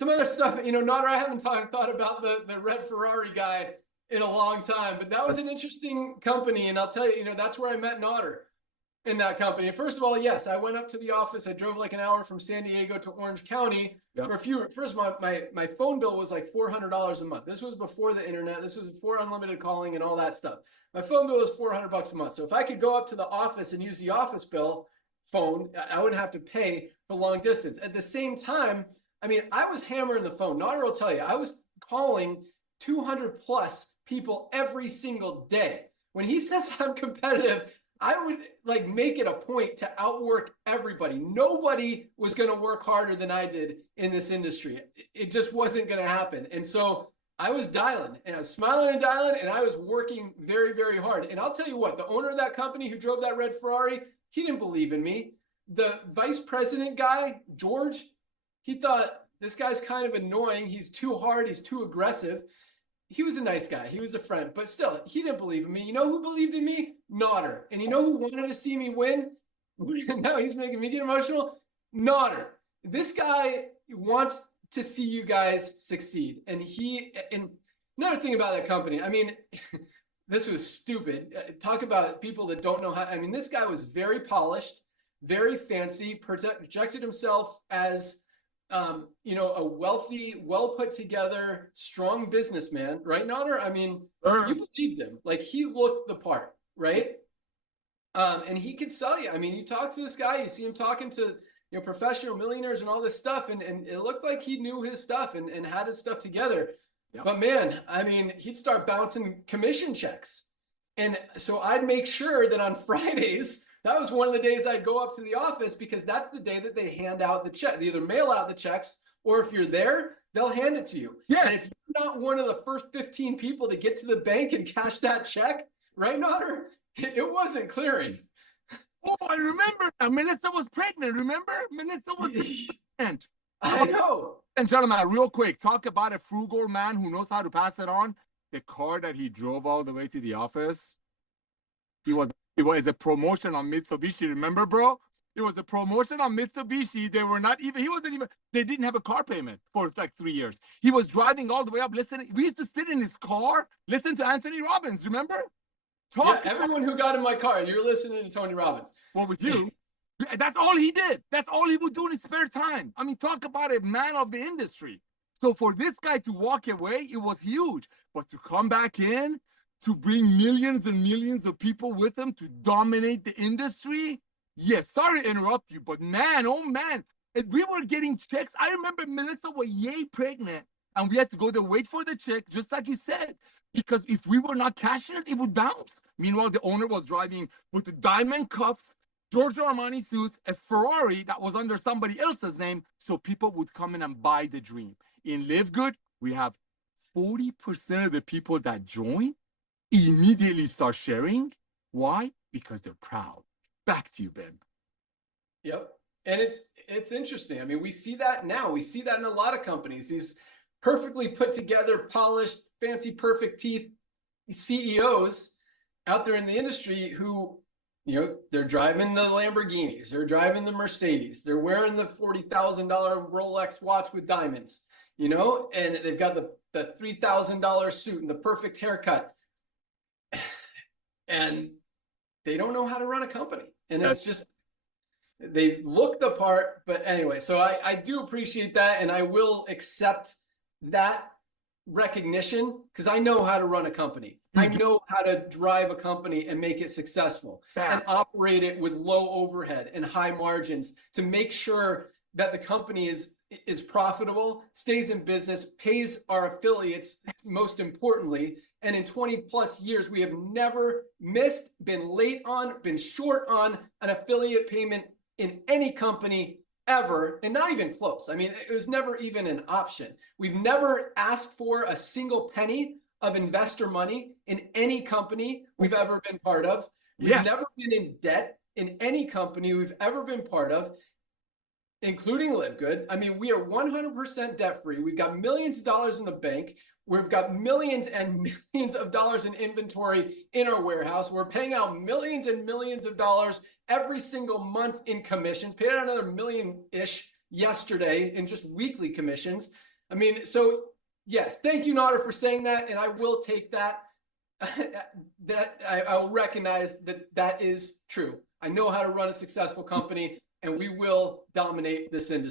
some other stuff, not I haven't thought about the red Ferrari guy in a long time, but that was an interesting company. And I'll tell you, that's where I met Nodder in that company. And first of all, yes, I went up to the office. I drove like an hour from San Diego to Orange County. For first of all, my phone bill was like $400 a month. This was before the internet. This was before unlimited calling and all that stuff. My phone bill was $400 a month. So if I could go up to the office and use the office bill phone, I wouldn't have to pay for long distance. At the same time, I mean, I was hammering the phone. Nodder will tell you, I was calling 200 plus people every single day. When he says I'm competitive, I would like make it a point to outwork everybody. Nobody was going to work harder than I did in this industry. It just wasn't going to happen. And so I was dialing and I was smiling and dialing and I was working very, very hard. And I'll tell you what, the owner of that company who drove that red Ferrari, he didn't believe in me. The vice president guy, George, he thought this guy's kind of annoying. He's too hard. He's too aggressive. He was a nice guy. He was a friend, but still, he didn't believe in me. You know who believed in me? Nodder. And you know who wanted to see me win? Now he's making me get emotional. Nodder. This guy wants to see you guys succeed. And another thing about that company, I mean, this was stupid. Talk about people that don't know how. I mean, this guy was very polished, very fancy, projected himself as a wealthy, well put together, strong businessman, right, Nodder? I mean, you believed him. Like, he looked the part, right? And he could sell you. I mean, you talk to this guy, you see him talking to professional millionaires and all this stuff, and it looked like he knew his stuff and had his stuff together. Yep. But man, I mean, he'd start bouncing commission checks. And so I'd make sure that on Fridays, that was one of the days I'd go up to the office because that's the day that they hand out the check. They either mail out the checks, or if you're there, they'll hand it to you. Yes. And if you're not one of the first 15 people to get to the bank and cash that check, right, Nodder? It wasn't clearing. Oh, I remember. Melissa was pregnant. Remember? Melissa was pregnant. I know. And gentlemen, real quick, talk about a frugal man who knows how to pass it on. The car that he drove all the way to the office, it was a promotion on Mitsubishi. Remember, bro? It was a promotion on Mitsubishi. They didn't have a car payment for like 3 years. He was driving all the way up, listening. We used to sit in his car, listen to Anthony Robbins. Remember? Everyone who got in my car, you're listening to Tony Robbins. Well, with you, that's all he did. That's all he would do in his spare time. I mean, talk about a man of the industry. So for this guy to walk away, it was huge. But to come back in, to bring millions and millions of people with him to dominate the industry, yes, sorry to interrupt you, but man, oh man, we were getting checks. I remember Melissa was yay pregnant, and we had to go there, wait for the check, just like you said, because if we were not cashing it, it would bounce. Meanwhile, the owner was driving with the diamond cuffs, Giorgio Armani suits, a Ferrari that was under somebody else's name, so people would come in and buy the dream. In LiveGood, we have 40% of the people that join immediately start sharing. Why? Because they're proud. Back to you, Ben. Yep. And it's interesting. I mean, we see that now. We see that in a lot of companies. These perfectly put together, polished, fancy, perfect teeth CEOs out there in the industry who, they're driving the Lamborghinis, they're driving the Mercedes, they're wearing the $40,000 Rolex watch with diamonds, and they've got the $3,000 suit and the perfect haircut. And they don't know how to run a company. And it's just, they look the part. But anyway, so I do appreciate that. And I will accept that recognition because I know how to run a company. I know how to drive a company and make it successful and operate it with low overhead and high margins to make sure that the company is profitable, stays in business, pays our affiliates, most importantly. And in 20 plus years, we have never missed, been late on, been short on an affiliate payment in any company ever, and not even close. I mean, it was never even an option. We've never asked for a single penny of investor money in any company we've ever been part of. We've never been in debt in any company we've ever been part of, including LiveGood. I mean, we are 100% debt free. We've got millions of dollars in the bank. We've got millions and millions of dollars in inventory in our warehouse. We're paying out millions and millions of dollars every single month in commissions. Paid out another million-ish yesterday in just weekly commissions. I mean, so yes, thank you, Nader, for saying that, and I will take that. I will recognize that that is true. I know how to run a successful company, and we will dominate this industry.